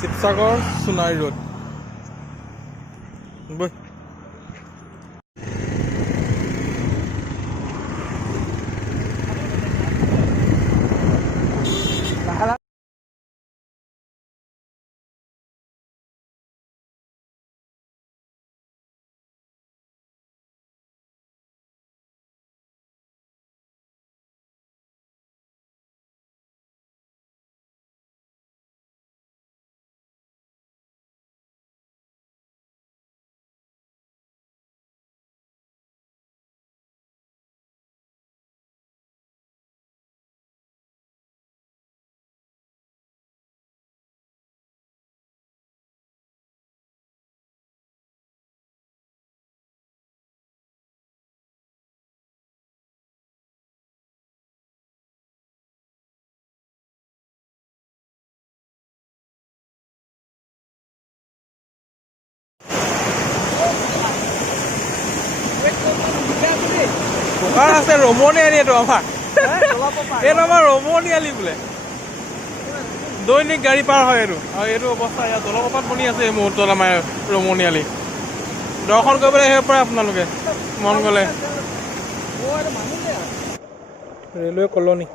Sivasagar Sonari road বৈ দোকান আছে ৰমণীয়ালি এইটো আমাৰ এইটো আমাৰ ৰমণীয়ালি বোলে দৈনিক গাড়ী পাৰ হয় এইটো আৰু এইটো অৱস্থা ইয়াত জলপ্ৰপাত বনি আছে এই মুহূৰ্তত আমাৰ ৰমণীয়ালি দৰ্শন কৰিবলৈ আহিব পাৰে আপোনালোকে মন গ'লে ৰেলৱে কলনী